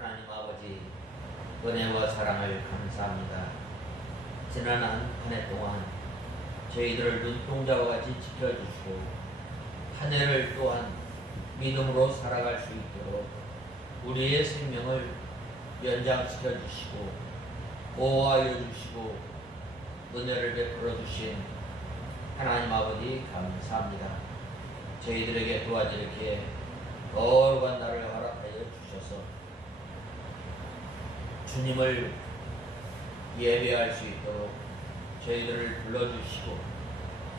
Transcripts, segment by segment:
하나님 아버지, 은혜와 사랑을 감사합니다. 지난 한 해 동안 저희들을 눈동자와 같이 지켜주시고 한 해를 또한 믿음으로 살아갈 수 있도록 우리의 생명을 연장시켜 주시고 보호하여 주시고 은혜를 베풀어 주신 하나님 아버지 감사합니다. 저희들에게 또한 이렇게 거룩한 날을 허락하여 주셔서 주님을 예배할 수 있도록 저희들을 불러주시고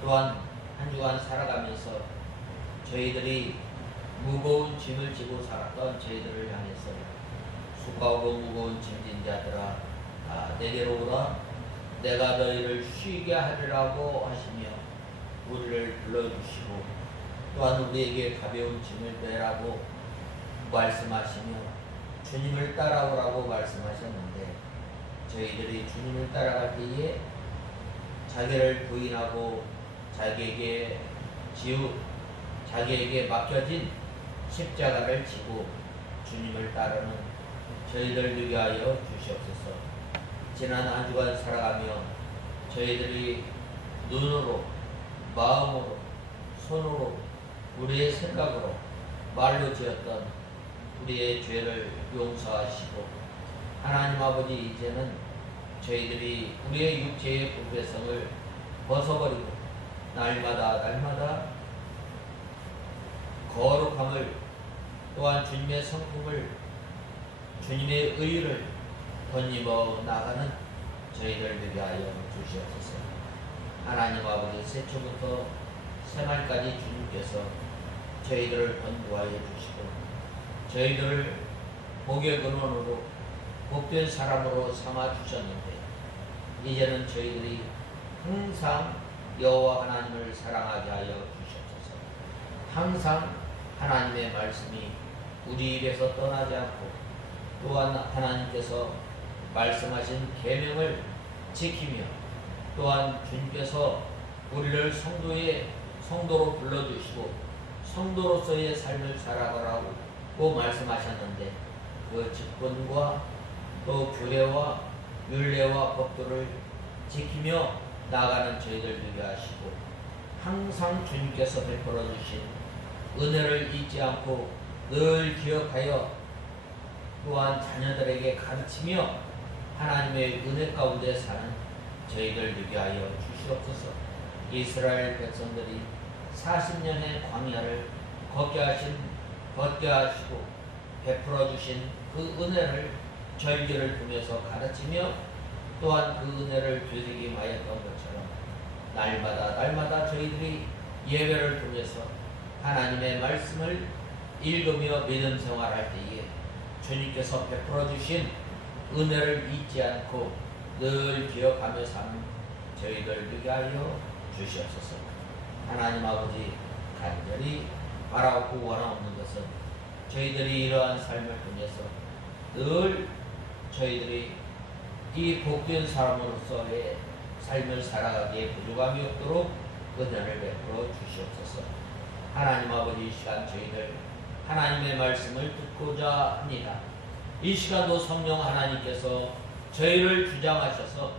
또한 한 주간 살아가면서 저희들이 무거운 짐을 지고 살았던 저희들을 향해서 수고하고 무거운 짐진 자들아 내게로 오라 내가 너희를 쉬게 하리라고 하시며 우리를 불러주시고 또한 우리에게 가벼운 짐을 내라고 말씀하시며 주님을 따라오라고 말씀하셨는데 저희들이 주님을 따라갈 때에 자기를 부인하고 자기에게 맡겨진 십자가를 지고 주님을 따르는 저희들 되게 하여 주시옵소서. 지난 한 주간 살아가며 저희들이 눈으로, 마음으로, 손으로, 우리의 생각으로, 말로 지었던 우리의 죄를 용서하시고 하나님 아버지 이제는 저희들이 우리의 육체의 불배성을 벗어버리고 날마다 거룩함을 또한 주님의 성품을 주님의 의를 덧입어 나가는 저희들 되게 하여 주시옵소서. 하나님 아버지 새초부터 새말까지 주님께서 저희들을 권고하여 주시고 저희들을 복의 근원으로 복된 사람으로 삼아 주셨는데 이제는 저희들이 항상 여호와 하나님을 사랑하게 하여 주시옵소서. 항상 하나님의 말씀이 우리 입에서 떠나지 않고 또한 하나님께서 말씀하신 계명을 지키며 또한 주님께서 우리를 성도로 불러주시고 성도로서의 삶을 살아가라고 말씀하셨는데 그 직분과 또 규례와 율례와 법도를 지키며 나가는 저희들 되게 하시고 항상 주님께서 베풀어 주신 은혜를 잊지 않고 늘 기억하여 또한 자녀들에게 가르치며 하나님의 은혜 가운데 사는 저희들 되게 하여 주시옵소서. 이스라엘 백성들이 40년의 광야를 걷게 하시고 베풀어 주신 그 은혜를 절기를 통해서 가르치며 또한 그 은혜를 되새김하였던 것처럼 날마다 저희들이 예배를 통해서 하나님의 말씀을 읽으며 믿음 생활할 때에 주님께서 베풀어 주신 은혜를 잊지 않고 늘 기억하며 사는 저희들 되게 하여 주시옵소서. 하나님 아버지 간절히 바라고 원하옵는 것은 저희들이 이러한 삶을 통해서 늘 저희들이 이 복된 사람으로서의 삶을 살아가기에 부족함이 없도록 은혜를 베풀어 주시옵소서. 하나님 아버지 이 시간 저희들 하나님의 말씀을 듣고자 합니다. 이 시간도 성령 하나님께서 저희를 주장하셔서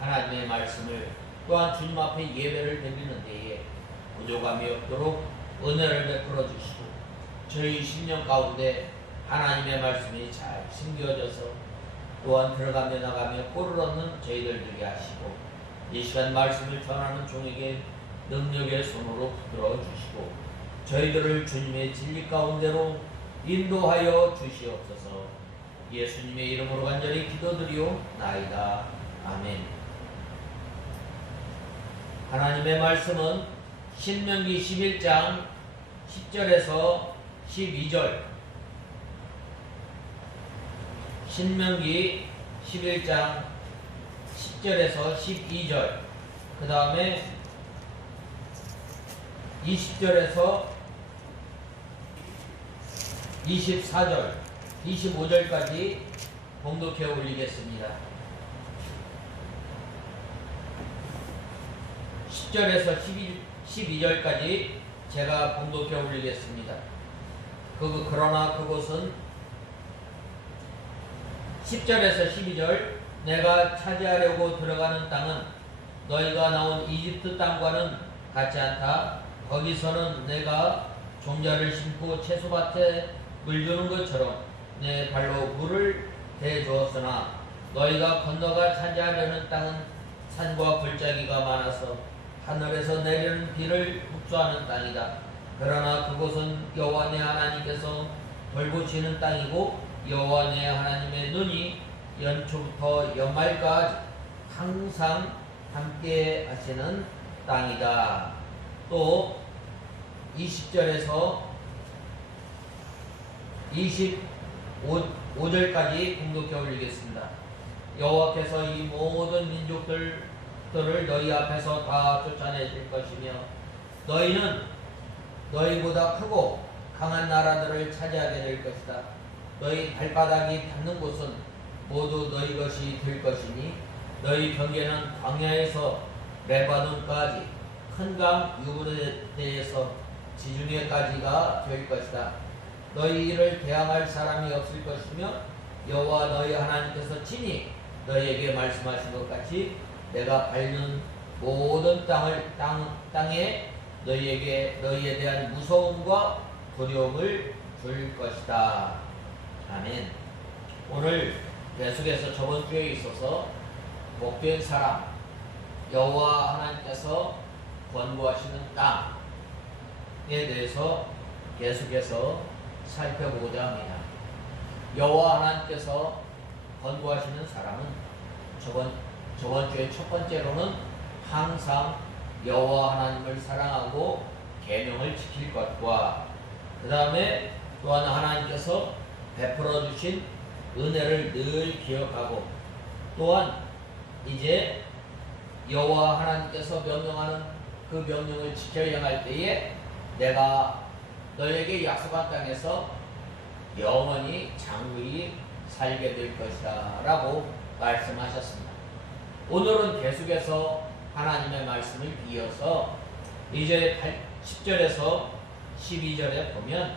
하나님의 말씀을 또한 주님 앞에 예배를 드리는 데에 부족함이 없도록 은혜를 베풀어 주시고 저희 심령 가운데 하나님의 말씀이 잘 심겨져서 또한 들어가며 나가며 꼴을 얻는 저희들 되게 하시고 이 시간 말씀을 전하는 종에게 능력의 손으로 붙들어 주시고 저희들을 주님의 진리 가운데로 인도하여 주시옵소서. 예수님의 이름으로 간절히 기도드리옵나이다. 아멘. 하나님의 말씀은 신명기 11장 10절에서 12절 신명기 11장 10절에서 12절 그 다음에 20절에서 24절 25절까지 봉독해 올리겠습니다. 10절에서 12절까지 제가 봉독해 올리겠습니다. 그러나 그곳은 10절에서 12절 내가 차지하려고 들어가는 땅은 너희가 나온 이집트 땅과는 같지 않다. 거기서는 내가 종자를 심고 채소밭에 물 주는 것처럼 내 발로 물을 대주었으나 너희가 건너가 차지하려는 땅은 산과 골짜기가 많아서 하늘에서 내리는 비를 흡수하는 땅이다. 그러나 그곳은 여호와 내 하나님께서 돌보시는 땅이고 여호와 내 하나님의 눈이 연초부터 연말까지 항상 함께 하시는 땅이다. 또 20절에서 25절까지 공독해 올리겠습니다. 여호와께서 이 모든 민족들을 너희 앞에서 다 쫓아내실 것이며 너희는 너희보다 크고 강한 나라들을 차지하게 될 것이다. 너희 발바닥이 닿는 곳은 모두 너희 것이 될 것이니 너희 경계는 광야에서 레바논까지 큰 강 유브라데스에서 지중해까지가 될 것이다. 너희를 대항할 사람이 없을 것이며 여호와 너희 하나님께서 친히 너희에게 말씀하신 것 같이 내가 밟는 모든 땅에 너희에 대한 무서움과 두려움을 줄 것이다. 아멘. 오늘 계속해서 저번 주에 있어서 복된 사람, 여호와 하나님께서 권고하시는 땅에 대해서 계속해서 살펴보고자 합니다. 여호와 하나님께서 권고하시는 사람은 저번 주에 첫 번째로는 항상 여호와 하나님을 사랑하고 계명을 지킬 것과 그 다음에 또한 하나님께서 베풀어 주신 은혜를 늘 기억하고 또한 이제 여호와 하나님께서 명령하는 그 명령을 지켜 행할 때에 내가 너에게 약속한 땅에서 영원히 장구히 살게 될 것이다 라고 말씀하셨습니다. 오늘은 계속해서 하나님의 말씀을 이어서 이제 10절에서 12절에 보면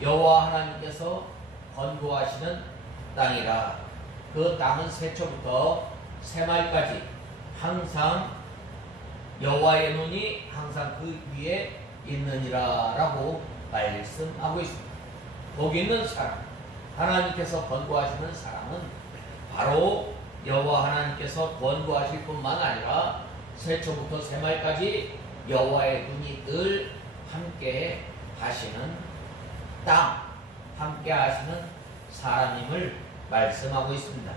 여호와 하나님께서 권고하시는 땅이라 그 땅은 세초부터 새말까지 항상 여호와의 눈이 항상 그 위에 있느니라 라고 말씀하고 있습니다. 거기 있는 사람, 하나님께서 권고하시는 사람은 바로 여호와 하나님께서 권고하실 뿐만 아니라 세초부터 새말까지 여호와의 눈이 늘 함께 하시는 땅, 함께 하시는 사람임을 말씀하고 있습니다.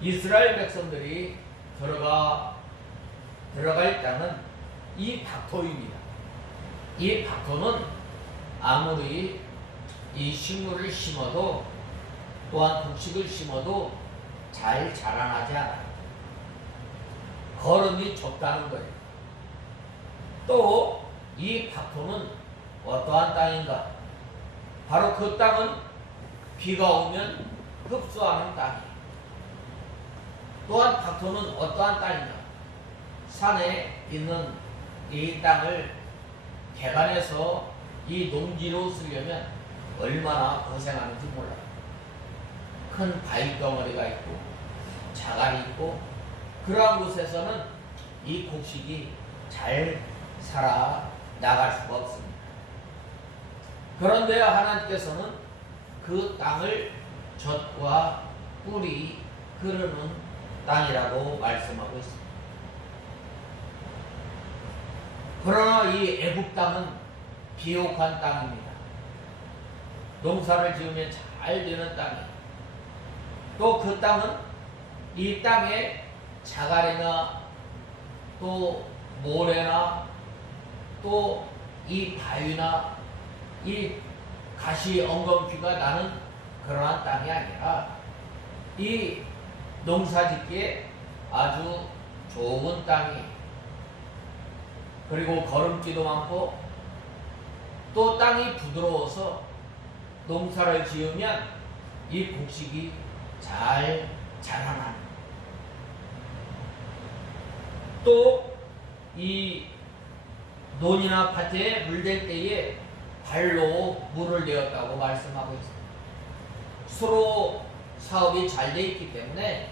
이스라엘 백성들이 들어갈 땅은 이 박토입니다. 이 박토는 아무리 이 식물을 심어도 또한 곡식을 심어도 잘 자라나지 않아요. 거름이 좁다는 거예요. 또 이 박토는 어떠한 땅인가? 바로 그 땅은 비가 오면 흡수하는 땅이에요. 또한 박토는 어떠한 땅인가? 산에 있는 이 땅을 개간해서 이 농지로 쓰려면 얼마나 고생하는지 몰라요. 큰 바위 덩어리가 있고 자갈이 있고 그러한 곳에서는 이 곡식이 잘 살아나갈 수가 없습니다. 그런데 하나님께서는 그 땅을 젖과 꿀이 흐르는 땅이라고 말씀하고 있습니다. 그러나 이 애굽 땅은 비옥한 땅입니다. 농사를 지으면 잘 되는 땅이에요. 또 그 땅은 이 땅에 자갈이나 또 모래나 또 이 바위나 이 가시 엉겅퀴가 나는 그러한 땅이 아니라 이 농사짓기에 아주 좋은 땅이에요. 그리고 거름기도 많고 또 땅이 부드러워서 농사를 지으면 이 곡식이 잘 자라나는 또 이 논이나 밭에 물댈 때에 발로 물을 내었다고 말씀하고 있습니다. 사업이 잘 돼 있기 때문에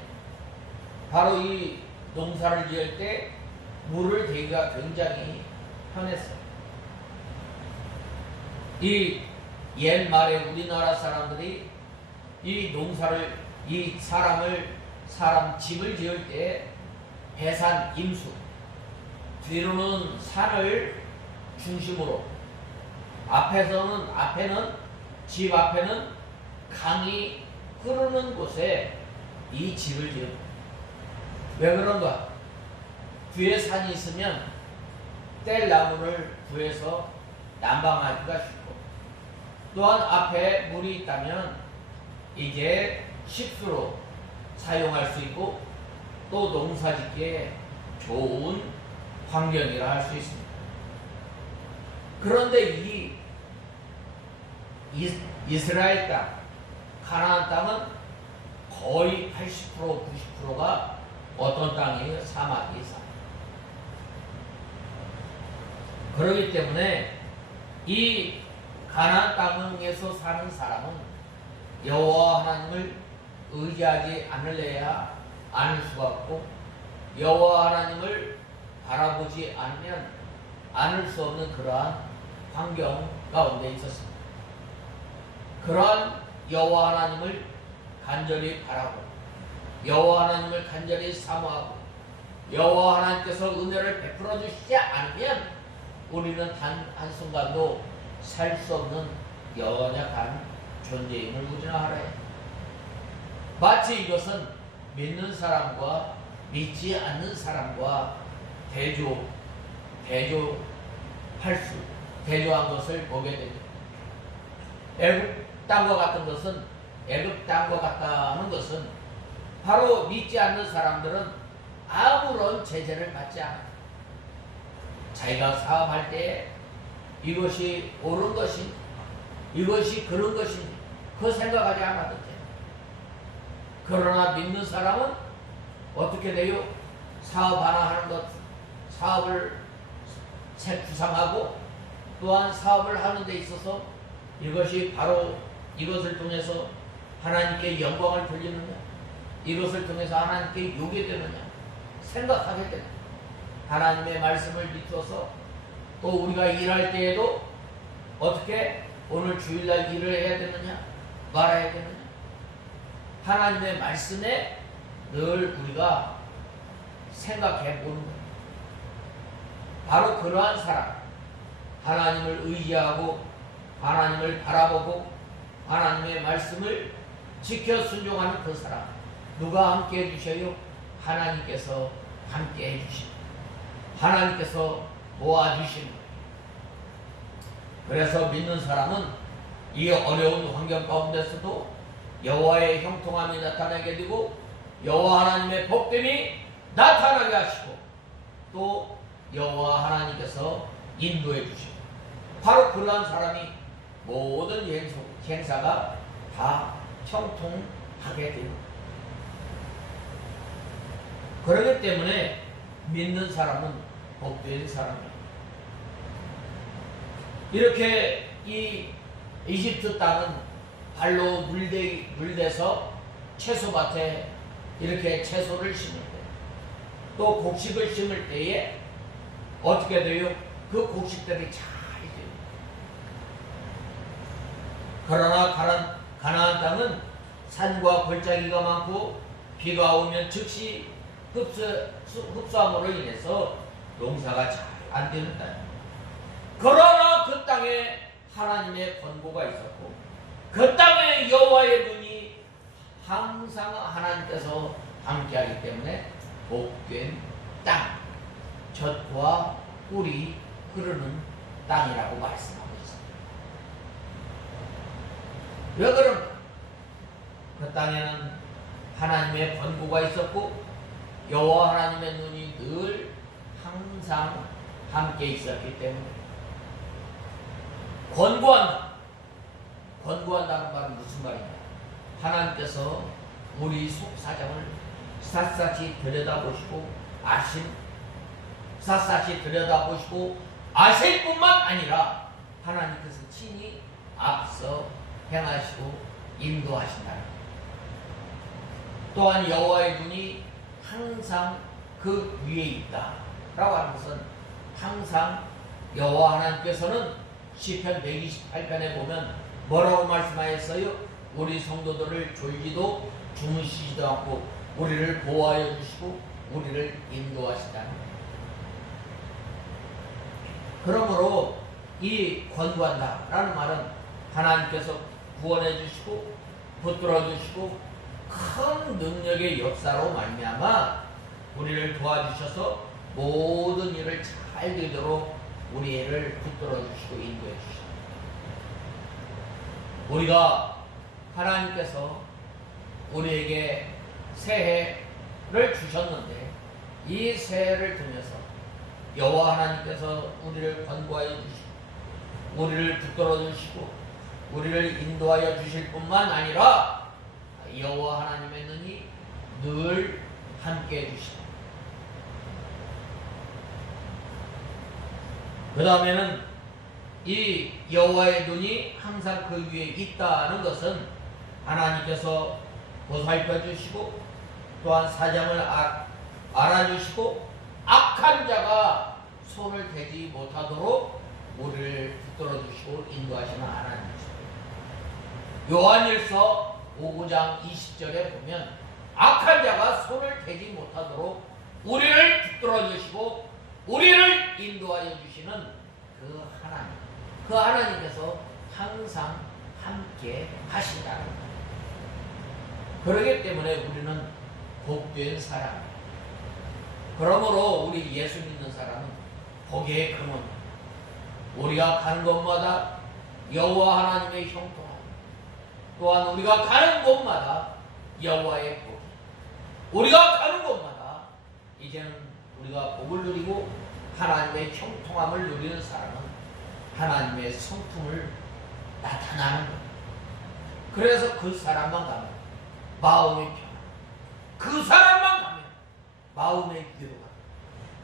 바로 이 농사를 지을 때 물을 대기가 굉장히 편했어요. 이 옛말에 우리나라 사람들이 이 농사를, 이 사람 집을 지을 때 배산, 임수, 뒤로는 산을 중심으로, 앞에는 집 앞에는 강이 흐르는 곳에 이 집을 지은. 왜 그런가? 뒤에 산이 있으면 뗄나무를 구해서 난방하기가 쉽고, 또한 앞에 물이 있다면 이게 식수로 사용할 수 있고 또 농사짓기에 좋은 환경이라 할 수 있습니다. 그런데 이 이스라엘 땅, 가나안 땅은 거의 80% 90%가 어떤 땅이에요? 사막이 산. 그렇기 때문에 이 가나안 땅에서 사는 사람은 여호와 하나님을 의지하지 않을 수가 없고, 여호와 하나님을 바라보지 않으면 않을 수 없는 그러한 환경 가운데 있었습니다. 그러한 여호와 하나님을 간절히 바라고, 여호와 하나님을 간절히 사모하고, 여호와 하나님께서 은혜를 베풀어 주시지 않으면 우리는 단 한순간도 살 수 없는 연약한 존재임을 우리는 알아야 해. 마치 이것은 믿는 사람과 믿지 않는 사람과 대조한 것을 보게 됩니다. 애굽 땅과 같다는 것은 바로 믿지 않는 사람들은 아무런 제재를 받지 않아요. 자기가 사업할 때 이것이 옳은 것인지, 이것이 그런 것인지 그 생각하지 않아도 돼요. 그러나 믿는 사람은 어떻게 돼요? 사업 하나 하는 것, 사업을 구상하고, 또한 사업을 하는 데 있어서 이것이 바로 이것을 통해서 하나님께 영광을 돌리느냐, 이것을 통해서 하나님께 욕이 되느냐 생각하게 됩니다. 하나님의 말씀을 믿어서 또 우리가 일할 때에도 어떻게 오늘 주일날 일을 해야 되느냐 말아야 되느냐, 하나님의 말씀에 늘 우리가 생각해 보는 거예요. 바로 그러한 사람, 하나님을 의지하고 하나님을 바라보고 하나님의 말씀을 지켜 순종하는 그 사람, 누가 함께 해주셔요? 하나님께서 함께 해주십니다. 하나님께서 도와주십니다. 그래서 믿는 사람은 이 어려운 환경 가운데서도 여호와의 형통함이 나타나게 되고 여호와 하나님의 복됨이 나타나게 하시고, 또 여호와 하나님께서 인도해 주시고, 바로 그러한 사람이 모든 행사가 다 형통하게 됩니다. 그렇기 때문에 믿는 사람은 복된 사람입니다. 이렇게 이 이집트 땅은 발로 물대서 채소밭에 이렇게 채소를 심을 때, 또 곡식을 심을 때에 어떻게 돼요? 그 곡식들이 잘 돼요. 그러나 가나안 땅은 산과 골짜기가 많고 비가 오면 즉시 흡수함으로 인해서 농사가 잘 안 되는 땅입니다. 그러나 그 땅에 하나님의 권고가 있었고, 그 땅에 여호와의 눈이 항상 하나님께서 함께하기 때문에 복된 땅, 젖과 꿀이 흐르는 땅이라고 말씀하고 있습니다. 왜 그런가? 그 땅에는 하나님의 권고가 있었고 여호와 하나님의 눈이 늘 항상 함께 있었기 때문에. 권고한다는 말은 무슨 말이냐? 하나님께서 우리 속사정을 샅샅이 들여다보시고 아실 뿐만 아니라 하나님께서 친히 앞서 행하시고 인도하신다. 또한 여호와의 눈이 항상 그 위에 있다 라고 하는 것은 항상 여호와 하나님께서는 시편 128편에 보면 뭐라고 말씀하였어요? 우리 성도들을 졸지도 주무시지도 않고 우리를 보호하여 주시고 우리를 인도하시다. 그러므로 이 권고한다 라는 말은 하나님께서 구원해 주시고 붙들어 주시고 큰 능력의 역사로 말미암아 우리를 도와주셔서 모든 일을 잘 되도록 우리를 붙들어 주시고 인도해 주시다. 우리가 하나님께서 우리에게 새해를 주셨는데 이 새해를 통해서 여호와 하나님께서 우리를 권고하여 주시고 우리를 붙들어 주시고 우리를 인도하여 주실 뿐만 아니라 여호와 하나님의 눈이 늘 함께 해주시다. 그 다음에는 이 여호와의 눈이 항상 그 위에 있다는 것은 하나님께서 보살펴 주시고 또한 사정을 알아주시고 악한 자가 손을 대지 못하도록 우리를 붙들어 주시고 인도하시는 하나님이십니다. 요한일서 5장 20절에 보면 악한 자가 손을 대지 못하도록 우리를 붙들어 주시고 우리를 인도하여 주시는 그 하나님, 그 하나님께서 항상 함께 하신다는 거예요. 그러기 때문에 우리는 복된 사람, 그러므로 우리 예수 믿는 사람은 복의 근원, 우리가 가는 곳마다 여호와 하나님의 형통함, 또한 우리가 가는 곳마다 여호와의 복, 우리가 가는 곳마다 이제는 우리가 복을 누리고 하나님의 형통함을 누리는 사람은 하나님의 성품을 나타나는 겁니다. 그래서 그 사람만 가면 마음의 평안, 그 사람만 가면 마음의 위로가,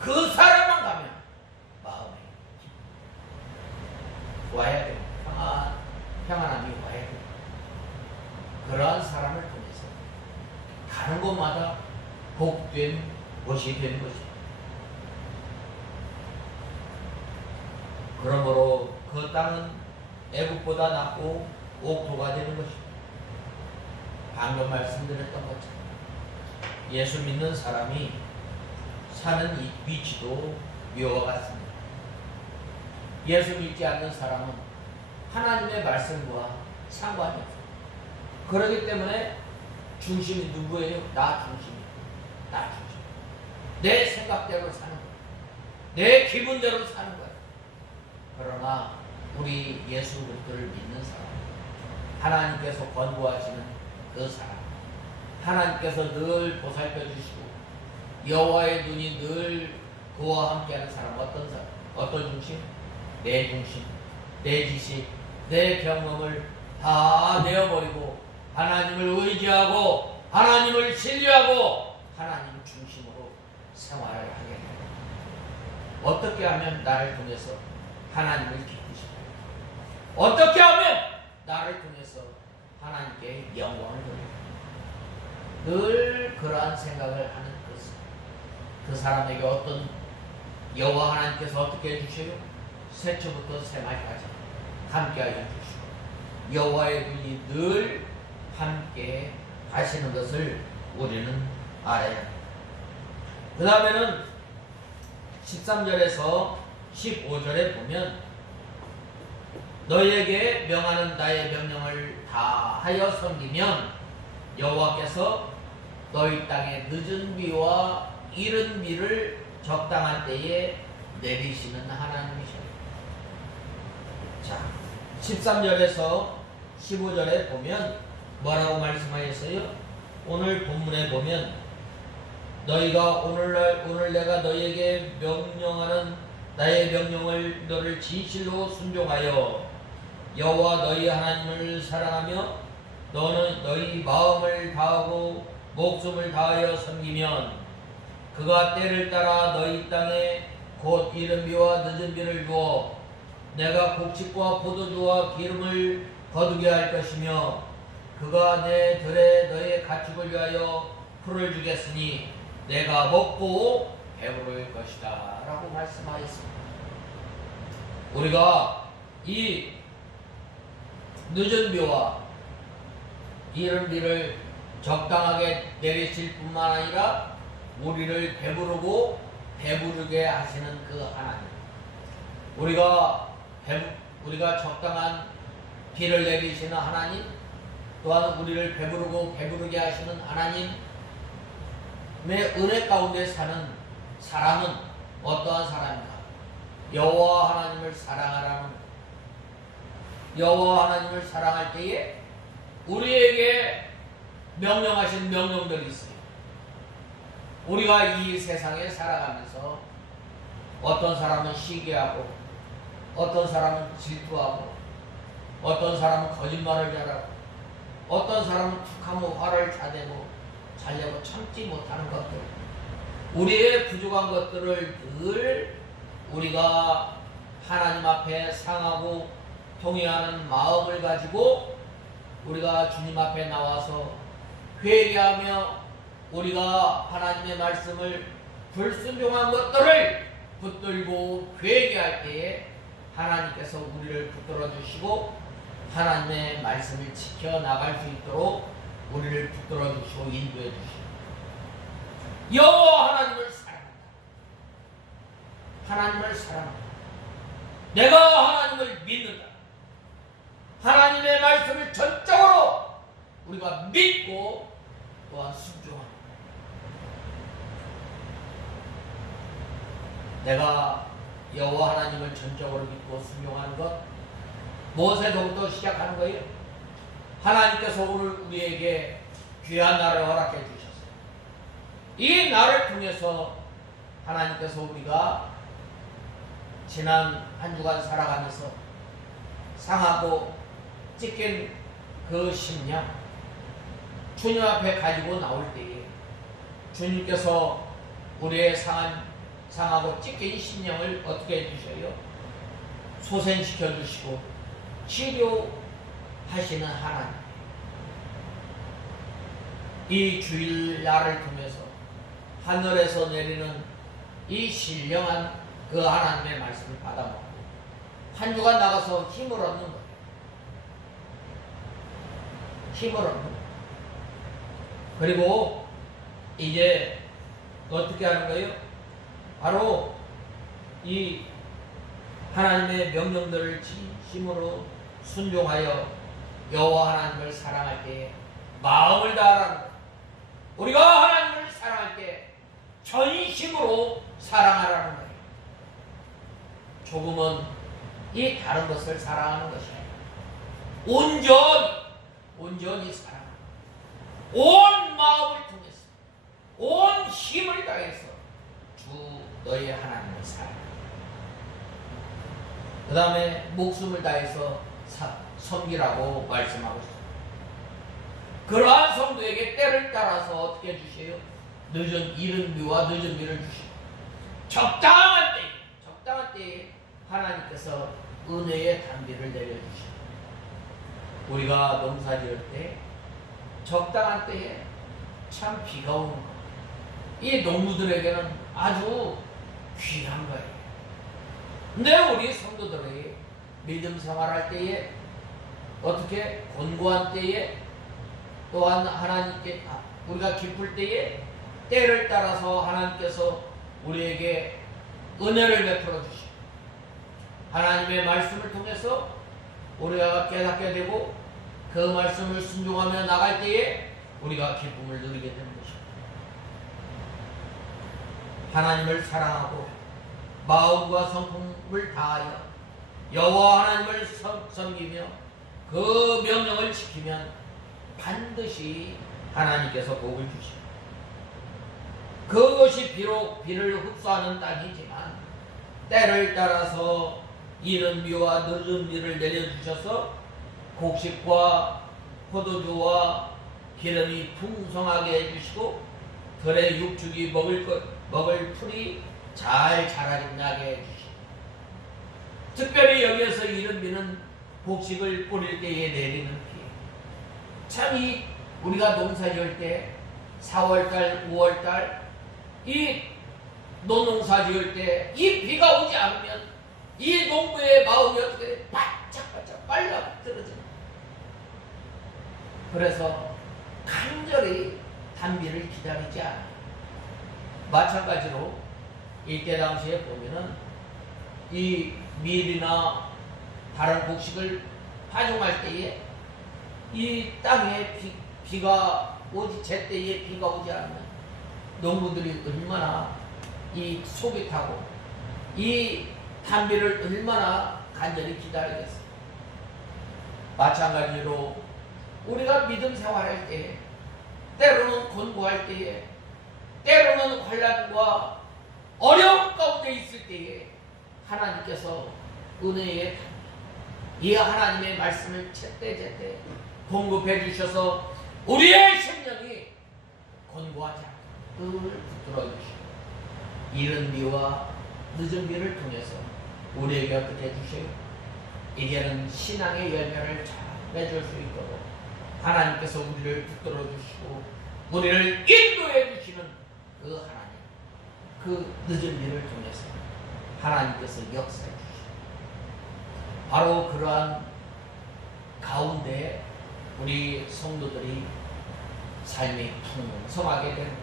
그 사람만 가면 마음의 기쁨 와야 돼요. 평안함이 와야 돼요. 그러한 사람을 통해서 가는 곳마다 복된 것이 되는 것입니다. 그러므로 그 땅은 애국보다 낫고 옥토가 되는 것입니다. 방금 말씀드렸던 것처럼 예수 믿는 사람이 사는 이 위치도 묘와 같습니다. 예수 믿지 않는 사람은 하나님의 말씀과 상관이 없어요. 그렇기 때문에 중심이 누구예요? 나 중심이에요. 나 중심. 내 생각대로 사는 거예요. 내 기분대로 사는 거예요. 그러나 우리 예수 그리스도를 믿는 사람, 하나님께서 권고하시는 그 사람, 하나님께서 늘 보살펴 주시고 여호와의 눈이 늘 그와 함께하는 사람, 어떤 사람, 어떤 중심? 내 중심, 내 지식, 내 경험을 다 내어버리고 하나님을 의지하고 하나님을 신뢰하고 하나님 중심으로 생활을 하게 됩니다. 어떻게 하면 나를 통해서 하나님을 기쁘시게, 어떻게 하면 나를 통해서 하나님께 영광을 돌리고, 늘 그러한 생각을 하는 그 사람에게 어떤 여호와 하나님께서 어떻게 해주셔요? 새초부터 새말까지 함께하여 주시고 여호와의 눈이 늘 함께 하시는 것을 우리는 알아야 합니다. 그 다음에는 13절에서 15절에 보면 너희에게 명하는 나의 명령을 다하여 섬기면 여호와께서 너희 땅에 늦은 비와 이른 비를 적당한 때에 내리시는 하나님이십니다. 자, 13절에서 15절에 보면 뭐라고 말씀하셨어요? 오늘 본문에 보면 너희가 오늘 내가 너희에게 명령하는 나의 명령을 너를 진실로 순종하여 여호와 너희 하나님을 사랑하며 너는 너희 마음을 다하고 목숨을 다하여 섬기면 그가 때를 따라 너희 땅에 곧 이른 비와 늦은 비를 주어 내가 곡식과 포도주와 기름을 거두게 할 것이며 그가 내 들에 너의 가축을 위하여 풀을 주겠으니 내가 먹고 배부를 것이다 라고 말씀하였습니다. 우리가 이 늦은 비와 이른 비를 적당하게 내리실 뿐만 아니라 우리를 배부르고 배부르게 하시는 그 하나님, 우리가 적당한 비를 내리시는 하나님, 또한 우리를 배부르고 배부르게 하시는 하나님의 은혜 가운데 사는 사람은 어떠한 사람인가? 여호와 하나님을 사랑하라는, 여호와 하나님을 사랑할 때에 우리에게 명령하신 명령들이 있어요. 우리가 이 세상에 살아가면서 어떤 사람은 시기하고, 어떤 사람은 질투하고, 어떤 사람은 거짓말을 잘하고, 어떤 사람은 툭하면 화를 자대고 잘려고 참지 못하는 것들, 우리의 부족한 것들을 늘 우리가 하나님 앞에 상하고 통회하는 마음을 가지고 우리가 주님 앞에 나와서 회개하며 우리가 하나님의 말씀을 불순종한 것들을 붙들고 회개할 때에 하나님께서 우리를 붙들어 주시고 하나님의 말씀을 지켜나갈 수 있도록 우리를 붙들어 주시고 인도해 주시고, 여호와 하나님을 사랑한다. 하나님을 사랑한다. 내가 하나님을 믿는다. 하나님의 말씀을 전적으로 우리가 믿고 또한 순종한다. 내가 여호와 하나님을 전적으로 믿고 순종하는 것, 무엇에서부터 시작하는 거예요? 하나님께서 오늘 우리에게 귀한 날을 허락해 주셨어요. 이 날을 통해서 하나님께서 우리가 지난 한 주간 살아가면서 상하고 찢긴 그 심령, 주님 앞에 가지고 나올 때에 주님께서 우리의 상하고 찢긴 심령을 어떻게 해주셔요? 소생시켜 주시고 치료하시는 하나님. 이 주일날을 통해서 하늘에서 내리는 이 신령한 그 하나님의 말씀을 받아먹고 한 주간 나가서 힘을 얻는 거예요. 힘을 얻는 거예요. 그리고 이제 어떻게 하는 거예요? 바로 이 하나님의 명령들을 진심으로 순종하여 여호와 하나님을 사랑할 때 마음을 다하라는 거예요. 우리가 하나님을 사랑할 때 전심으로 사랑하라는 거예요. 조금은 이 다른 것을 사랑하는 것이 아니라 온전히 사랑하는, 온 마음을 통해서 온 힘을 다해서 주 너의 하나님을 사랑하라. 그 다음에 목숨을 다해서 섬기라고 말씀하고 있습니다. 그러한 성도에게 때를 따라서 어떻게 해주세요? 이른 비와 늦은 비를 주시고 적당한 때에 하나님께서 은혜의 단비를 내려주시고, 우리가 농사지을 때 적당한 때에 참 비가 오는 것, 이 농부들에게는 아주 귀한 거예요. 근데 우리 성도들이 믿음 생활할 때에 어떻게 곤고한 때에 또한 하나님께 우리가 기쁠 때에 때를 따라서 하나님께서 우리에게 은혜를 베풀어 주시고 하나님의 말씀을 통해서 우리가 깨닫게 되고 그 말씀을 순종하며 나갈 때에 우리가 기쁨을 누리게 되는 것입니다. 하나님을 사랑하고 마음과 성품을 다하여 여호와 하나님을 섬기며 그 명령을 지키면 반드시 하나님께서 복을 주십니다. 그것이 비록 비를 흡수하는 땅이지만 때를 따라서 이른 비와 늦은 비를 내려주셔서 곡식과 포도주와 기름이 풍성하게 해주시고 들의 육축이 먹을 풀이 잘 자라나게 해주시고, 특별히 여기에서 이른 비는 곡식을 뿌릴 때에 내리는 비. 참 우리가 농사 지을 때 4월달, 5월달 이 노농사 지을 때 이 비가 오지 않으면 이 농부의 마음이 어떻게 바짝바짝 빨라 들어지는. 그래서 간절히 단비를 기다리지 않아요. 마찬가지로 이때 당시에 보면은 이 밀이나 다른 곡식을 파종할 때에 이 땅에 비가 오지, 제때에 비가 오지 않으면 농부들이 얼마나 이 속이 타고 이 단비를 얼마나 간절히 기다리겠어요. 마찬가지로 우리가 믿음 생활할 때에, 때로는 곤고할 때에, 때로는 환난과 어려움 가운데 있을 때에 하나님께서 은혜의 이 하나님의 말씀을 제때제때 공급해 주셔서 우리의 심령이 곤고하지 않고 늘 붙들어 주시고 이른 비와 늦은 비를 통해서 우리에게 어떻게 해주세요? 이제는 신앙의 열매를 잘 맺을 수 있도록 하나님께서 우리를 붙들어 주시고 우리를 인도해 주시는 그 하나님, 그 늦은 비를 통해서 하나님께서 역사해 주시고 바로 그러한 가운데 우리 성도들이 삶이 풍성하게 된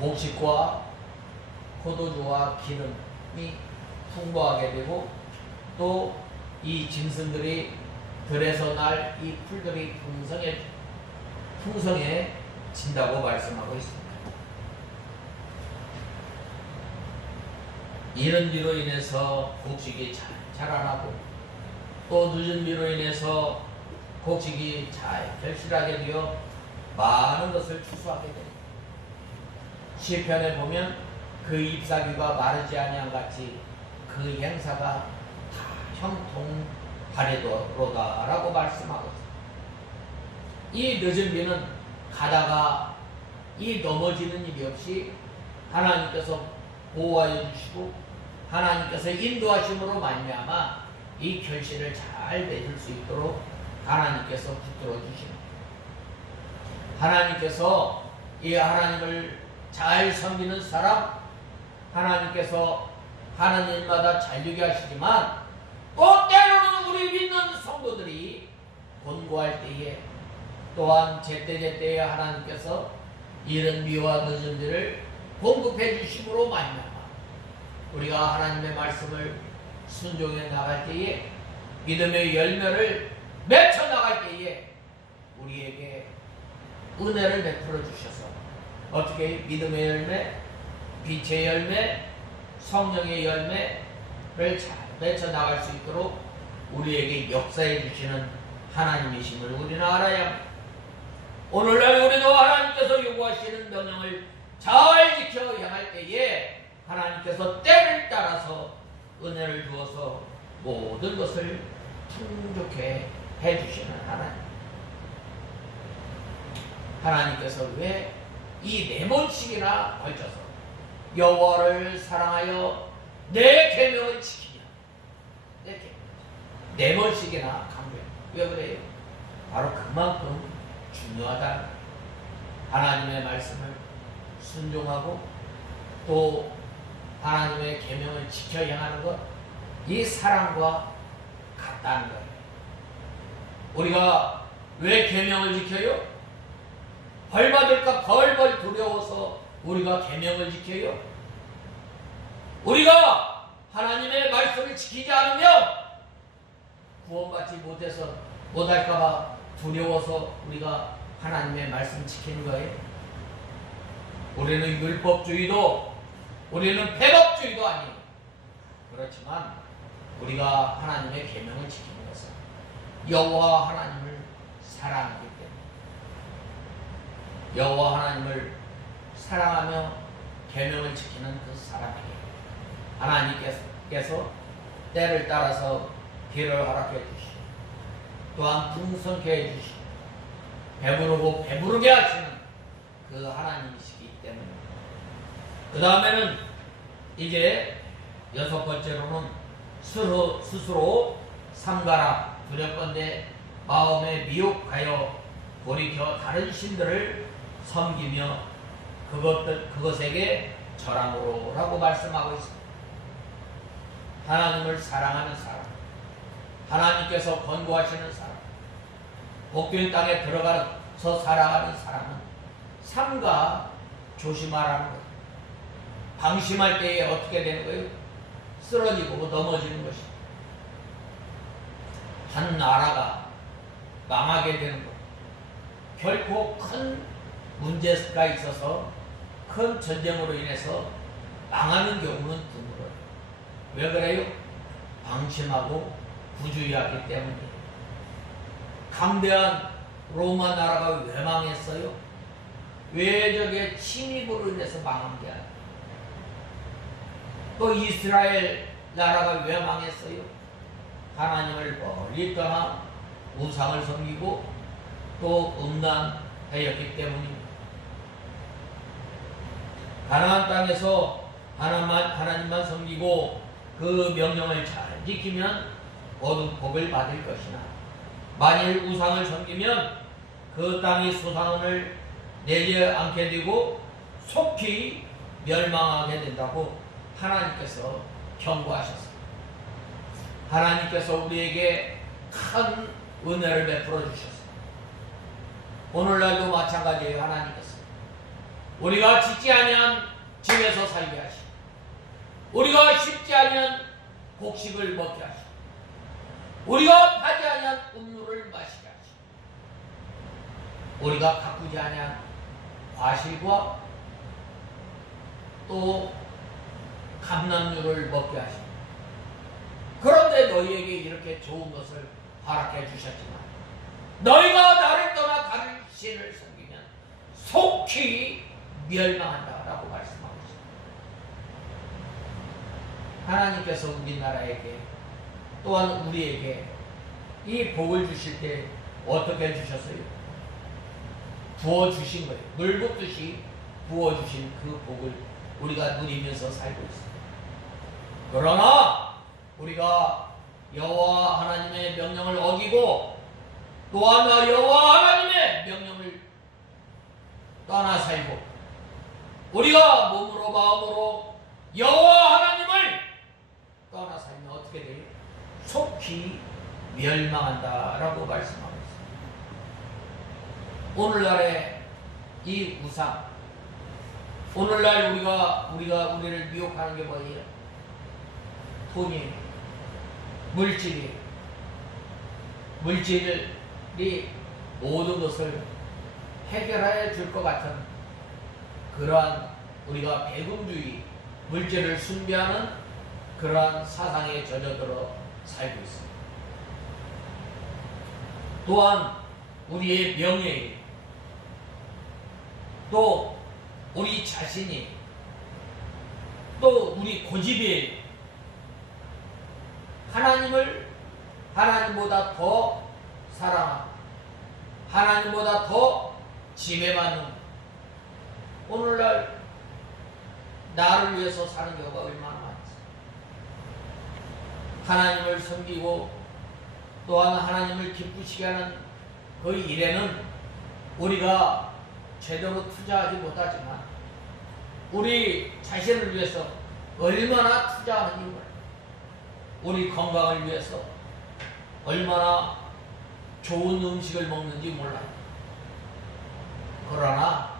곡식과 포도주와 기름이 풍부하게 되고 또 이 짐승들이 들에서 날 이 풀들이 풍성해진다고 말씀하고 있습니다. 이른 비로 인해서 곡식이 잘 자라나고 또 늦은 비로 인해서 곡식이 잘 결실하게 되어 많은 것을 추수하게 됩니다. 시편에 보면 그 잎사귀가 마르지 아니한 같이 그 행사가 다 형통하리로다라고 말씀하고 있습니다. 이 늦은 비는 가다가 이 넘어지는 일이 없이 하나님께서 보호하여 주시고 하나님께서 인도하심으로 말미암아 이 결실을 잘 맺을 수 있도록 하나님께서 붙들어 주십니다. 하나님께서 이 하나님을 잘 섬기는 사람, 하나님께서 하는 일마다 잘되게 하시지만 또 때로는 우리 믿는 성도들이 곤고할 때에 또한 제때제때에 하나님께서 이른 비와 늦은 비를 공급해 주심으로 말미암아 우리가 하나님의 말씀을 순종해 나갈 때에 믿음의 열매를 맺혀 나갈 때에 우리에게 은혜를 베풀어 주셔서 어떻게 믿음의 열매, 빛의 열매, 성령의 열매를 잘 맺혀 나갈 수 있도록 우리에게 역사해 주시는 하나님이심을 우리는 알아야 합니다. 오늘날 우리도 하나님께서 요구하시는 명령을 잘 지켜 행할 때에 하나님께서 때를 따라서 은혜를 주어서 모든 것을 풍족해 해주시는 하나님. 하나님께서 왜 이 네 번씩이나 걸쳐서 여호와를 사랑하여 내 계명을 지키냐, 네 번씩이나 강조해. 왜 그래요? 바로 그만큼 중요하다. 하나님의 말씀을 순종하고 또 하나님의 계명을 지켜 행하는 것, 이 사랑과 같다는 거예요. 우리가 왜 계명을 지켜요? 벌 받을까 벌벌 두려워서 우리가 계명을 지켜요. 우리가 하나님의 말씀을 지키지 않으면 구원받지 못할까봐 두려워서 우리가 하나님의 말씀 지키는 거예요. 우리는 율법주의도 우리는 폐법주의도 아니에요. 그렇지만 우리가 하나님의 계명을 지키는 것은 여호와 하나님을 사랑하기 때문에 여호와 하나님을 사랑하며 계명을 지키는 그 사람에게 하나님께서 때를 따라서 비를 허락해 주시고 또한 풍성케 해 주시고 배부르고 배부르게 하시는 그 하나님이시기 때문에 그 다음에는 이제 여섯 번째로는 스스로 삼가라 두렵건대 마음에 미혹하여 돌이켜 다른 신들을 섬기며 그것에게 절함으로라고 말씀하고 있습니다. 하나님을 사랑하는 사람, 하나님께서 권고하시는 사람, 복된 땅에 들어가서 살아가는 사람은 삼가 조심하라는 거예요. 방심할 때에 어떻게 되는 거예요? 쓰러지고 넘어지는 것입니다. 한 나라가 망하게 되는 것, 결코 큰 문제가 있어서 큰 전쟁으로 인해서 망하는 경우는 드물어요. 왜 그래요? 방심하고 부주의하기 때문이에요. 강대한 로마 나라가 왜 망했어요? 외적의 침입으로 인해서 망한 게 아니에요. 또 이스라엘 나라가 왜 망했어요? 하나님을 멀리 떠나 우상을 섬기고 또 음란하였기 때문입니다. 가나안 땅에서 하나님만 섬기고 그 명령을 잘 지키면 모두 복을 받을 것이나, 만일 우상을 섬기면 그 땅이 소산을 내지 않게 되고 속히 멸망하게 된다고 하나님께서 경고하셨습니다. 하나님께서 우리에게 큰 은혜를 베풀어 주셨습니다. 오늘날도 마찬가지예요. 하나님께서 우리가 짓지 아니한 집에서 살게 하시고, 우리가 쉽지 아니한 곡식을 먹게 하시고, 우리가 파지 아니한 음료를 마시게 하시고, 우리가 가꾸지 아니한 과실과 또 감람류를 먹게 하시고, 그런데 너희에게 이렇게 좋은 것을 허락해 주셨지만 너희가 나를 떠나 다른 신을 섬기면 속히 멸망한다라고 말씀하고 있습니다. 하나님께서 우리나라에게 또한 우리에게 이 복을 주실 때 어떻게 주셨어요? 부어주신 거예요. 물 붓듯이 부어주신 그 복을 우리가 누리면서 살고 있습니다. 그러나 우리가 여호와 하나님의 명령을 어기고 또한 여호와 하나님의 명령을 떠나 살고, 우리가 몸으로 마음으로 여호와 하나님을 떠나 살면 어떻게 돼요? 속히 멸망한다라고 말씀하고 있습니다. 오늘날의 이 우상, 오늘날 우리를 미혹하는 게 뭐예요? 돈이, 물질이 모든 것을 해결해 줄 것 같은 그러한, 우리가 배금주의, 물질을 숭배하는 그러한 사상에 젖어들어 살고 있습니다. 또한 우리의 명예, 또 우리 자신이, 또 우리 고집이 하나님보다 더 사랑하고 하나님보다 더 지배받는, 오늘날 나를 위해서 사는 경우가 얼마나 많지. 하나님을 섬기고 또한 하나님을 기쁘시게 하는 그 일에는 우리가 제대로 투자하지 못하지만 우리 자신을 위해서 얼마나 투자하는지 몰라요. 우리 건강을 위해서 얼마나 좋은 음식을 먹는지 몰라요. 그러나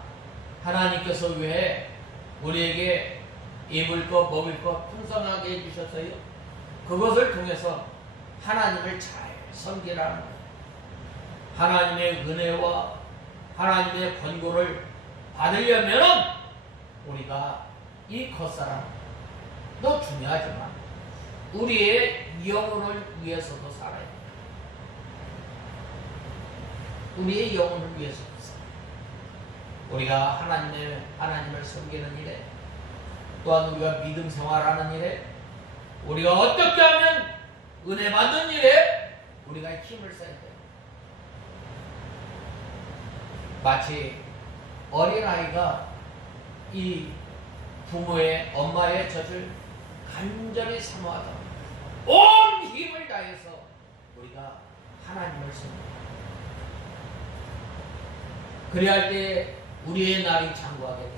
하나님께서 왜 우리에게 입을 것 먹을 것 풍성하게 해주셨어요? 그것을 통해서 하나님을 잘 섬기라는 거예요. 하나님의 은혜와 하나님의 권고를 받으려면 우리가 이 겉사람도 중요하지만 우리의 영혼을 위해서도 살아야 돼요. 우리의 영혼을 위해서도 살아야 돼요. 우리가 하나님을 섬기는 일에, 또한 우리가 믿음 생활하는 일에, 우리가 어떻게 하면 은혜 받는 일에 우리가 힘을 써야 돼요. 마치 어린아이가 이 부모의, 엄마의 젖을 간절히 사모하다 온 힘을 다해서 우리가 하나님을 섬깁니다. 그리할 때 우리의 날이 장구하게 된다.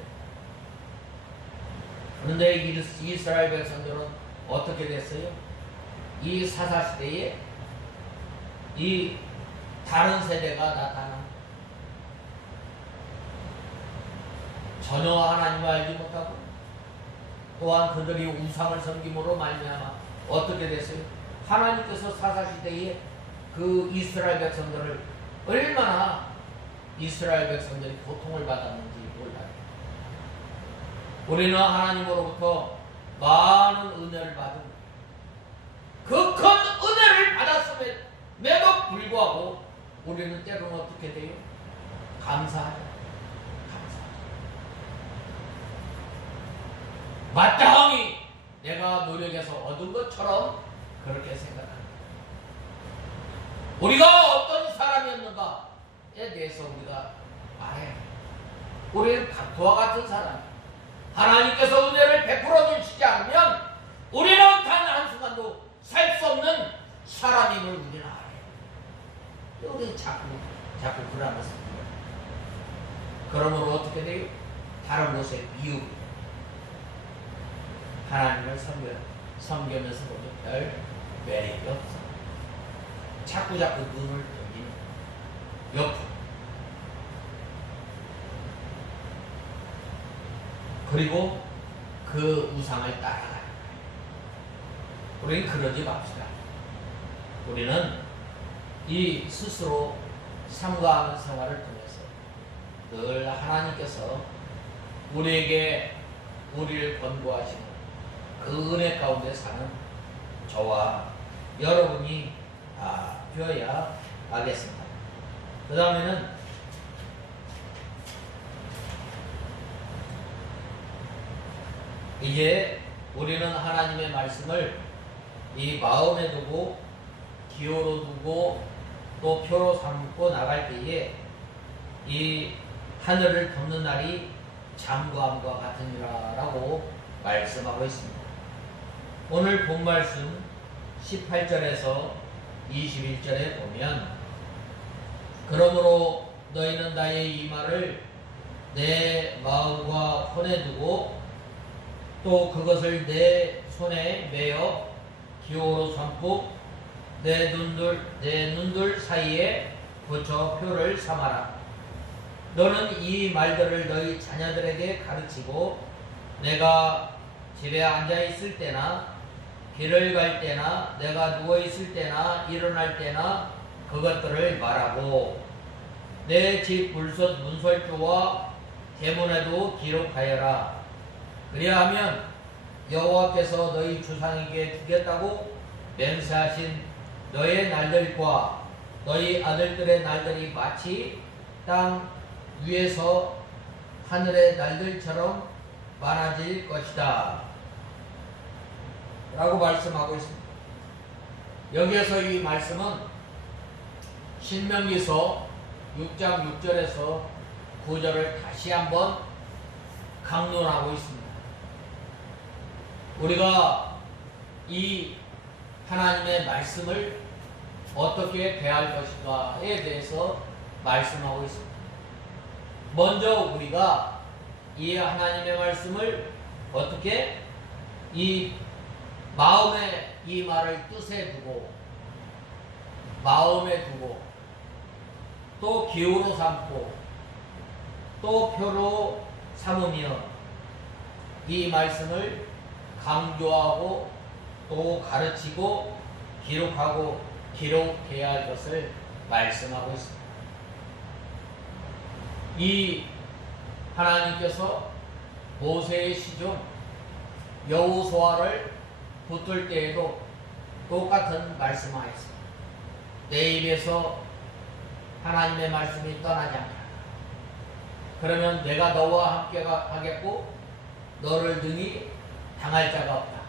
그런데 이스라엘 백성들은 어떻게 됐어요? 이 사사시대에 이 다른 세대가 나타나 전혀 하나님을 알지 못하고 또한 그들이 우상을 섬김으로 말미암아 어떻게 됐어요? 하나님께서 사사시대에 그 이스라엘 백성들을 얼마나 이스라엘 백성들이 고통을 받았는지 몰라요. 우리는 하나님으로부터 많은 은혜를 받은 그 큰 은혜를 받았음에도 불구하고 우리는 때로는 어떻게 돼요? 감사하죠. 마땅히 내가 노력해서 얻은 것처럼 그렇게 생각합니다. 우리가 어떤 사람이었는가에 대해서 우리가 말해야 해요. 우리는 그와 같은 사람. 하나님께서 은혜를 베풀어 주시지 않으면 우리는 단 한순간도 살 수 없는 사람임을 우리는 알아요. 우리는 자꾸 불안해서. 그러므로 어떻게 돼요? 다른 곳에 미우고 하나님을 섬기면서도 별 매력이 없어. 자꾸 눈을 돌리는 옆으로. 그리고 그 우상을 따라가는 거예요. 우리는 그러지 맙시다. 우리는 이 스스로 삼가하는 생활을 통해서 늘 하나님께서 우리에게 우리를 권고하시는 그 은혜 가운데 사는 저와 여러분이 되어야 하겠습니다. 그 다음에는 이제 우리는 하나님의 말씀을 이 마음에 두고 기호로 두고 또 표로 삼고 나갈 때에 이 하늘을 덮는 날이 잠잠과 같으니라라고 말씀하고 있습니다. 오늘 본 말씀 18절에서 21절에 보면 그러므로 너희는 나의 이 말을 내 마음과 손에 두고 또 그것을 내 손에 매어 기호로 삼고 내 눈들 사이에 붙여 표를 삼아라. 너는 이 말들을 너희 자녀들에게 가르치고 내가 집에 앉아 있을 때나 길을 갈 때나 내가 누워 있을 때나 일어날 때나 그것들을 말하고 내 집 문설주와 대문에도 기록하여라. 그리하면 여호와께서 너희 조상에게 주겠다고 맹세하신 너의 날들과 너희 아들들의 날들이 마치 땅 위에서 하늘의 날들처럼 많아질 것이다 라고 말씀하고 있습니다. 여기에서 이 말씀은 신명기서 6장 6절에서 9절을 다시 한번 강론하고 있습니다. 우리가 이 하나님의 말씀을 어떻게 대할 것인가에 대해서 말씀하고 있습니다. 먼저 우리가 이 하나님의 말씀을 어떻게 이 마음에 이 말을 뜻에 두고 마음에 두고 또 기호로 삼고 또 표로 삼으며 이 말씀을 강조하고 또 가르치고 기록하고 기록해야 할 것을 말씀하고 있습니다. 이 하나님께서 모세의 시종 여호수아를 붙들 때에도 똑같은 말씀하였습니다. 내 입에서 하나님의 말씀이 떠나지 않게 하라. 그러면 내가 너와 함께 하겠고 너를 등이 당할 자가 없다.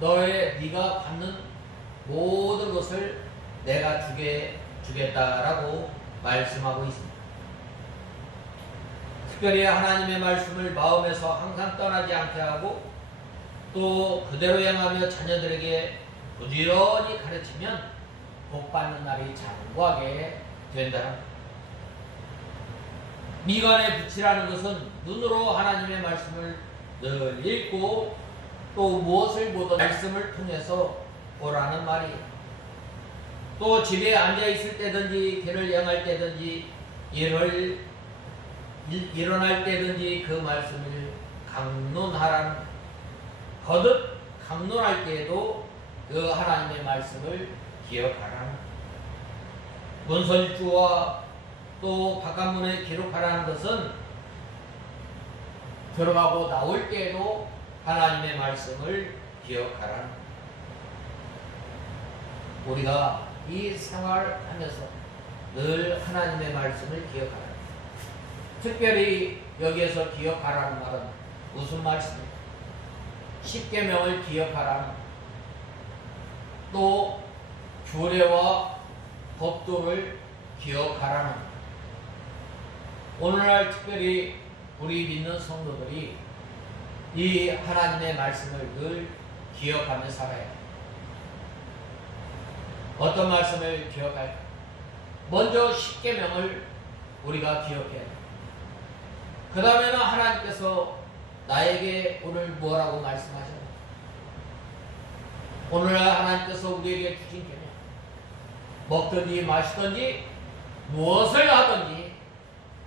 네가 받는 모든 것을 내가 주겠다라고 말씀하고 있습니다. 특별히 하나님의 말씀을 마음에서 항상 떠나지 않게 하고 또 그대로 행하며 자녀들에게 부지런히 가르치면 복받는 날이 장구하게 된다. 미간에 붙이라는 것은 눈으로 하나님의 말씀을 늘 읽고 또 무엇을 보든 말씀을 통해서 보라는 말이에요. 또 집에 앉아 있을 때든지 길을 행할 때든지 일어날 때든지 그 말씀을 강론하라는, 거듭 강론할 때에도 그 하나님의 말씀을 기억하라는, 문설주와 또 바깥문에 기록하라는 것은 들어가고 나올 때에도 하나님의 말씀을 기억하라는, 우리가 이 생활하면서 늘 하나님의 말씀을 기억하라. 특별히 여기에서 기억하라는 말은 무슨 말씀입니까? 십계명을 기억하라는, 또 규례와 법도를 기억하라는, 오늘날 특별히 우리 믿는 성도들이 이 하나님의 말씀을 늘 기억하며 살아야 합니다. 어떤 말씀을 기억할까? 먼저 십계명을 우리가 기억해야 합니다. 그 다음에는 하나님께서 나에게 오늘 뭐라고 말씀하셨나? 오늘 하나님께서 우리에게 주신 계명, 먹든지 마시든지 무엇을 하든지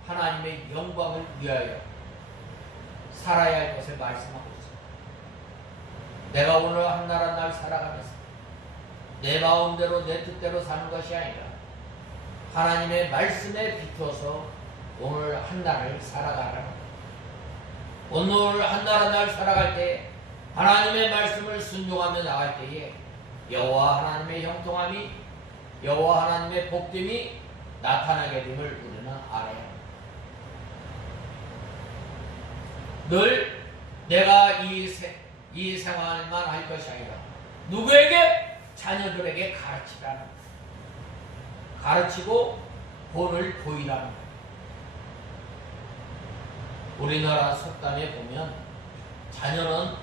하나님의 영광을 위하여 살아야 할 것을 말씀하고 있습니다. 내가 오늘 한 날 한 날 살아가면서 내 마음대로 내 뜻대로 사는 것이 아니라 하나님의 말씀에 비추어서 오늘 한 날을 살아가라. 오늘 한 날 한 날 살아갈 때 하나님의 말씀을 순종하며 나갈 때에 여호와 하나님의 형통함이, 여호와 하나님의 복됨이 나타나게 됨을 우리는 알아야 합니다. 늘 내가 이 생활만 할 것이 아니라 누구에게? 자녀들에게 가르치라는, 가르치고 본을 보이라는. 우리나라 속담에 보면 자녀는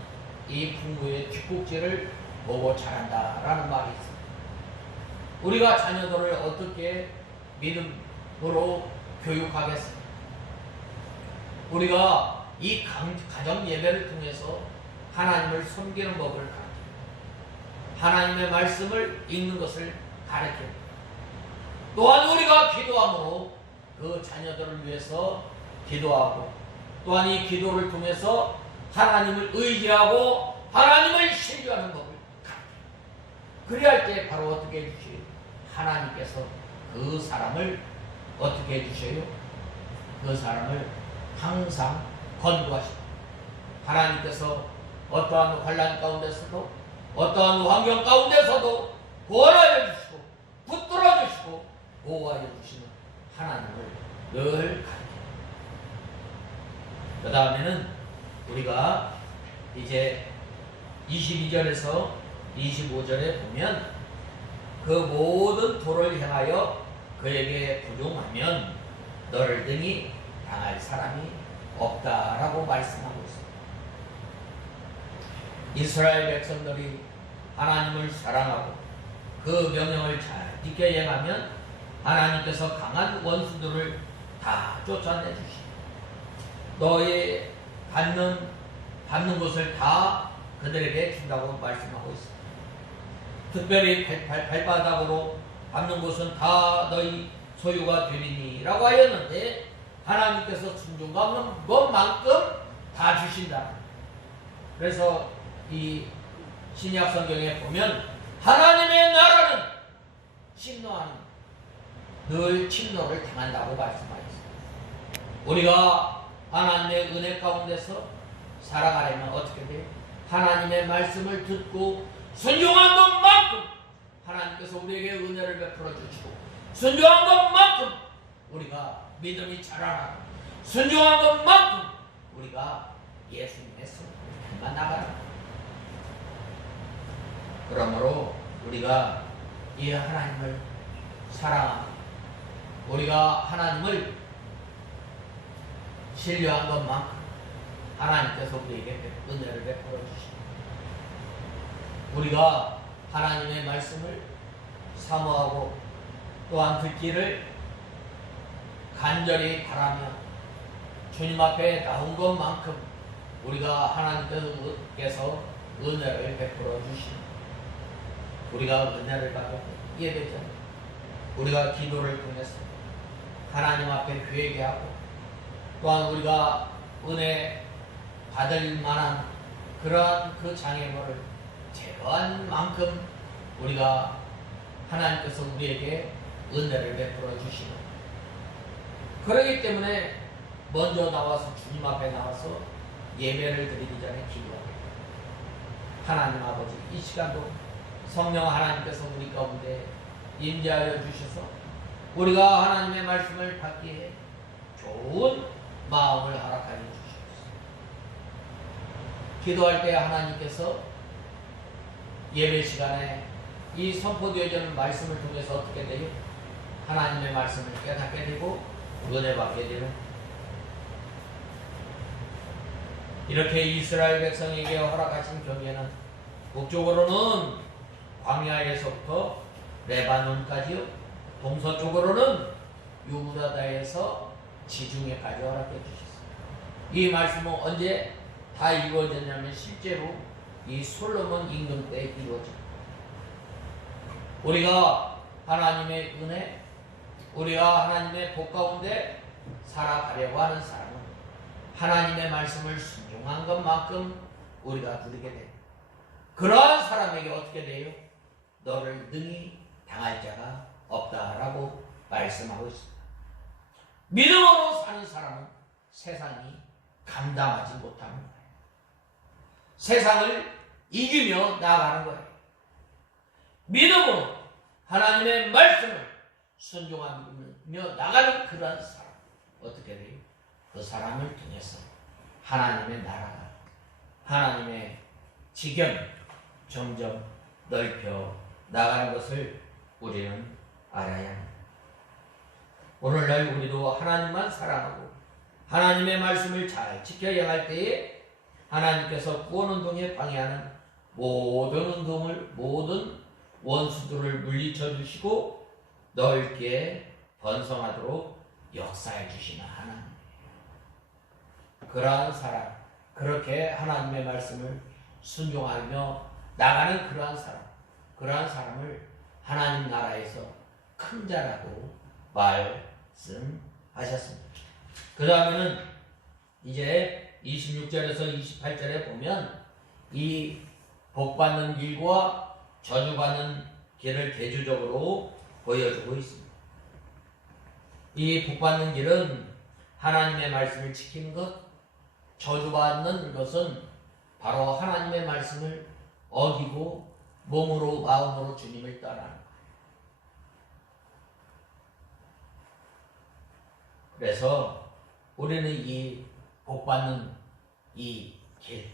이 부모의 뒷꼭지를 보고 자란다라는 말이 있습니다. 우리가 자녀들을 어떻게 믿음으로 교육하겠습니까? 우리가 이 가정 예배를 통해서 하나님을 섬기는 법을 가르칩니다. 하나님의 말씀을 읽는 것을 가르칩니다. 또한 우리가 기도함으로 그 자녀들을 위해서 기도하고, 또한 이 기도를 통해서 하나님을 의지하고 하나님을 신뢰하는 법을 가르칩니다. 그리할 때 바로 어떻게 해주세요? 하나님께서 그 사람을 어떻게 해주셔요? 그 사람을 항상 건도하십니다. 하나님께서 어떠한 환난 가운데서도, 어떠한 환경 가운데서도 구원하여 주시고 붙들어 주시고 보호하여 주시는 하나님을 늘 가르칩니다. 그 다음에는 우리가 이제 22절에서 25절에 보면 그 모든 도를 행하여 그에게 부종하면 너를 등이 당할 사람이 없다라고 말씀하고 있습니다. 이스라엘 백성들이 하나님을 사랑하고 그 명령을 잘 지켜 행하면 하나님께서 강한 원수들을 다 쫓아내 주시고 너의 받는 것을 다 그들에게 준다고 말씀하고 있습니다. 특별히 발바닥으로 밟는 것은 다 너희 소유가 되리니 라고 하였는데 하나님께서 순종하는 것만큼 다 주신다. 그래서 이 신약 성경에 보면 하나님의 나라는 침노하는, 늘 침노를 당한다고 말씀하셨습니다. 우리가 하나님의 은혜 가운데서 살아가려면 어떻게 돼요? 하나님의 말씀을 듣고 순종한 것만큼 하나님께서 우리에게 은혜를 베풀어 주시고, 순종한 것만큼 우리가 믿음이 자라나고, 순종한 것만큼 우리가 예수님의 성품만 나가라. 그러므로 우리가 이 하나님을 사랑하고 우리가 하나님을 신뢰한 것만큼 하나님께서 우리에게 은혜를 베풀어 주십니다. 우리가 하나님의 말씀을 사모하고 또한 듣기를 간절히 바라며 주님 앞에 나온 것만큼 우리가 하나님께서 은혜를 베풀어 주시는, 우리가 은혜를 받고 예배잖아요. 우리가 기도를 통해서 하나님 앞에 회개하고, 또한 우리가 은혜 받을 만한 그러한 그 장애물을 제거한 만큼 우리가 하나님께서 우리에게 은혜를 베풀어 주시는, 그러기 때문에 먼저 나와서 주님 앞에 나와서 예배를 드리기 전에 기도합니다. 하나님 아버지, 이 시간도 성령 하나님께서 우리 가운데 임재하여 주셔서 우리가 하나님의 말씀을 받기에 좋은 마음을 허락하여 주시옵소서. 기도할 때 하나님께서 예배 시간에 이 선포되어지는 말씀을 통해서 어떻게 되요? 하나님의 말씀을 깨닫게 되고 은혜 받게 되는, 이렇게 이스라엘 백성에게 허락하신 경계는 북쪽으로는 광야에서부터 레바논까지요, 동서쪽으로는 유브라다에서 지중해까지 허락해 주셨습니다. 이 말씀은 언제 다 이루어졌냐면 실제로 이 솔로몬 임금 때 이루어집니다. 우리가 하나님의 은혜, 우리가 하나님의 복 가운데 살아가려고 하는 사람은 하나님의 말씀을 순종한 것만큼 우리가 누리게 돼요. 그러한 사람에게 어떻게 돼요? 너를 능히 당할 자가 없다라고 말씀하고 있습니다. 믿음으로 사는 사람은 세상이 감당하지 못하는 거예요. 세상을 이기며 나아가는 거예요. 믿음으로 하나님의 말씀을 순종하며 나가는 그러한 사람, 어떻게 돼요? 그 사람을 통해서 하나님의 나라가, 하나님의 지경이 점점 넓혀 나가는 것을 우리는 알아야 합니다. 오늘날 우리도 하나님만 사랑하고 하나님의 말씀을 잘 지켜야 할 때에 하나님께서 구원운동에 방해하는 모든 원수들을 물리쳐 주시고 넓게 번성하도록 역사해 주시는 하나님. 그러한 사람, 그렇게 하나님의 말씀을 순종하며 나가는 그러한 사람을 하나님 나라에서 큰 자라고 말씀하셨습니다. 그 다음에는 이제 26절에서 28절에 보면 이 복받는 길과 저주받는 길을 대조적으로 보여주고 있습니다. 이 복받는 길은 하나님의 말씀을 지키는 것, 저주받는 것은 바로 하나님의 말씀을 어기고 몸으로 마음으로 주님을 떠나는 거예요. 그래서 우리는 이 복받는 이 길,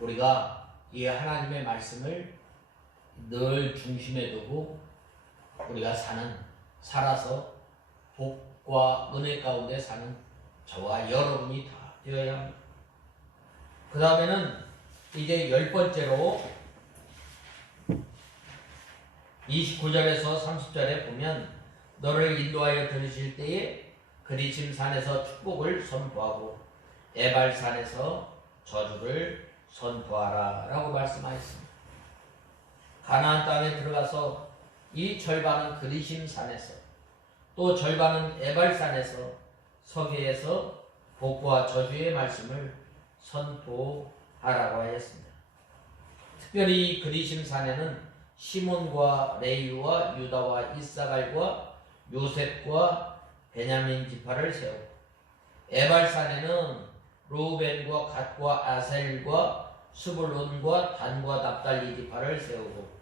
우리가 이 하나님의 말씀을 늘 중심에 두고 우리가 살아서 복과 은혜 가운데 사는 저와 여러분이 다 되어야 합니다. 그 다음에는 이제 10번째로 29절에서 30절에 보면 너를 인도하여 들으실 때에 그리심산에서 축복을 선포하고 에발산에서 저주를 선포하라 라고 말씀하셨습니다. 가나안 땅에 들어가서 이 절반은 그리심산에서 또 절반은 에발산에서 서기에서 복과 저주의 말씀을 선포하라고 하였습니다. 특별히 그리심산에는 시몬과 레위와 유다와 이사갈과 요셉과 베냐민 지파를 세우고 에발산에는 루벤과 갓과 아셀과 스불론과 단과 납달리 지파를 세우고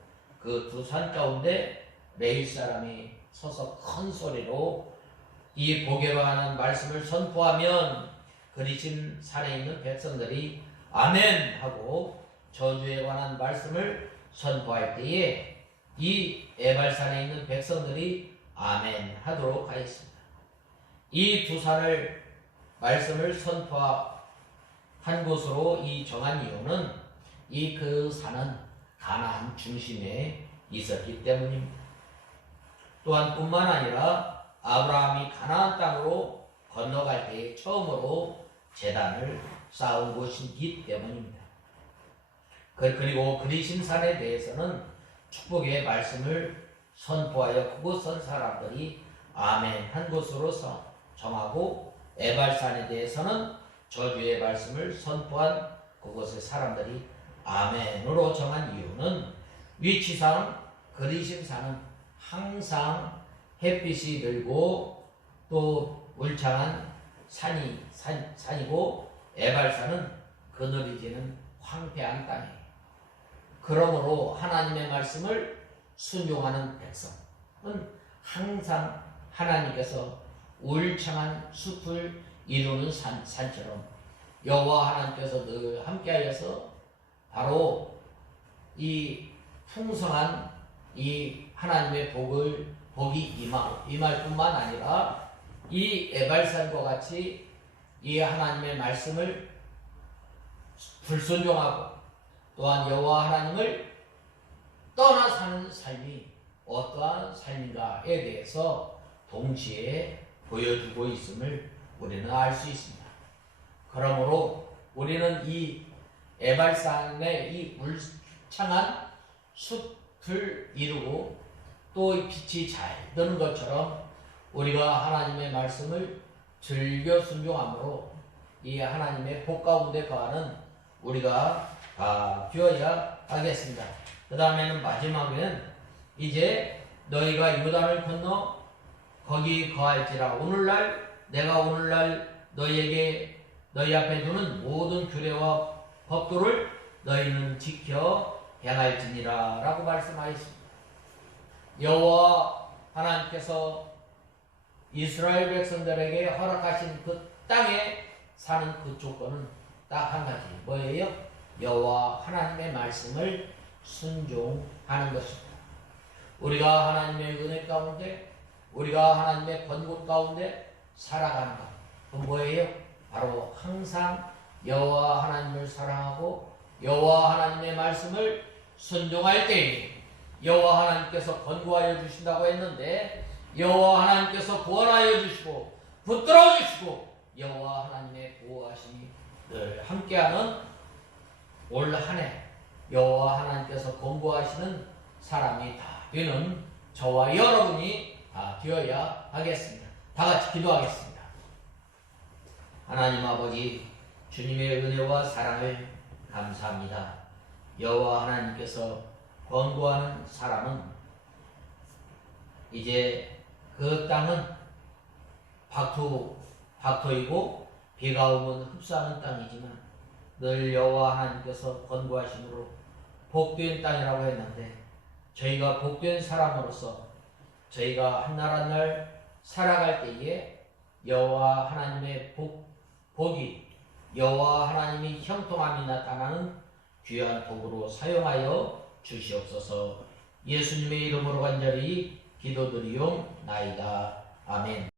그 두 산 가운데 레위 사람이 서서 큰 소리로 이 복에 관한 말씀을 선포하면 그리심 산에 있는 백성들이 아멘 하고 저주에 관한 말씀을 선포할 때에 이 에발산에 있는 백성들이 아멘 하도록 하였습니다. 이 두 산을 말씀을 선포한 곳으로 이 정한 이유는 이 그 산은 가나안 중심에 있었기 때문입니다. 또한 뿐만 아니라 아브라함이 가나안 땅으로 건너갈 때에 처음으로 제단을 쌓은 곳이기 때문입니다. 그리고 그리심산에 대해서는 축복의 말씀을 선포하여 그곳 선 사람들이 아멘 한 곳으로 정하고, 에발산에 대해서는 저주의 말씀을 선포한 그곳의 사람들이 아멘으로 정한 이유는, 위치상 그리심산은 항상 햇빛이 들고 또 울창한 산이고, 에발산은 그늘이 황폐한 땅이에요. 그러므로 하나님의 말씀을 순종하는 백성은 항상 하나님께서 울창한 숲을 이루는 산처럼 여호와 하나님께서 늘 함께하여서 바로 이 풍성한 이 하나님의 복이 임할 뿐만 아니라 이 에발산과 같이 이 하나님의 말씀을 불순종하고 또한 여호와 하나님을 떠나 사는 삶이 어떠한 삶인가에 대해서 동시에 보여주고 있음을 우리는 알 수 있습니다. 그러므로 우리는 이 에발산의 이 울창한 숲을 이루고 또 빛이 잘 드는 것처럼 우리가 하나님의 말씀을 즐겨 순종함으로 이 하나님의 복 가운데 거하는 우리가 되어야 하겠습니다. 그 다음에는 마지막에는 이제 너희가 요단을 건너 거기 거할지라 내가 오늘날 너희 앞에 두는 모든 규례와 법도를 너희는 지켜 행할지니라 라고 말씀하였습니다. 여호와 하나님께서 이스라엘 백성들에게 허락하신 그 땅에 사는 그 조건은 딱 한 가지, 뭐예요? 여호와 하나님의 말씀을 순종하는 것입니다. 우리가 하나님의 은혜 가운데, 우리가 하나님의 번곳 가운데 살아가는 것, 그건 뭐예요? 바로 항상 여호와 하나님을 사랑하고 여호와 하나님의 말씀을 순종할 때에 여호와 하나님께서 권고하여 주신다고 했는데, 여호와 하나님께서 구원하여 주시고 붙들어 주시고 여호와 하나님의 보호하심이 늘 함께하는 올 한 해 여호와 하나님께서 권고하시는 사람이 다 되는 저와 여러분이 다 되어야 하겠습니다. 다 같이 기도하겠습니다. 하나님 아버지, 주님의 은혜와 사랑을 감사합니다. 여호와 하나님께서 권고하는 사람은 이제 그 땅은 박토이고 비가 오면 흡수하는 땅이지만 늘 여호와 하나님께서 권고하심으로 복된 땅이라고 했는데, 저희가 복된 사람으로서 저희가 한 날 한 날 살아갈 때에 여호와 하나님의 복이 여호와 하나님이 형통함이 나타나는 귀한 복으로 사용하여 주시옵소서. 예수님의 이름으로 간절히 기도드리옵나이다. 아멘.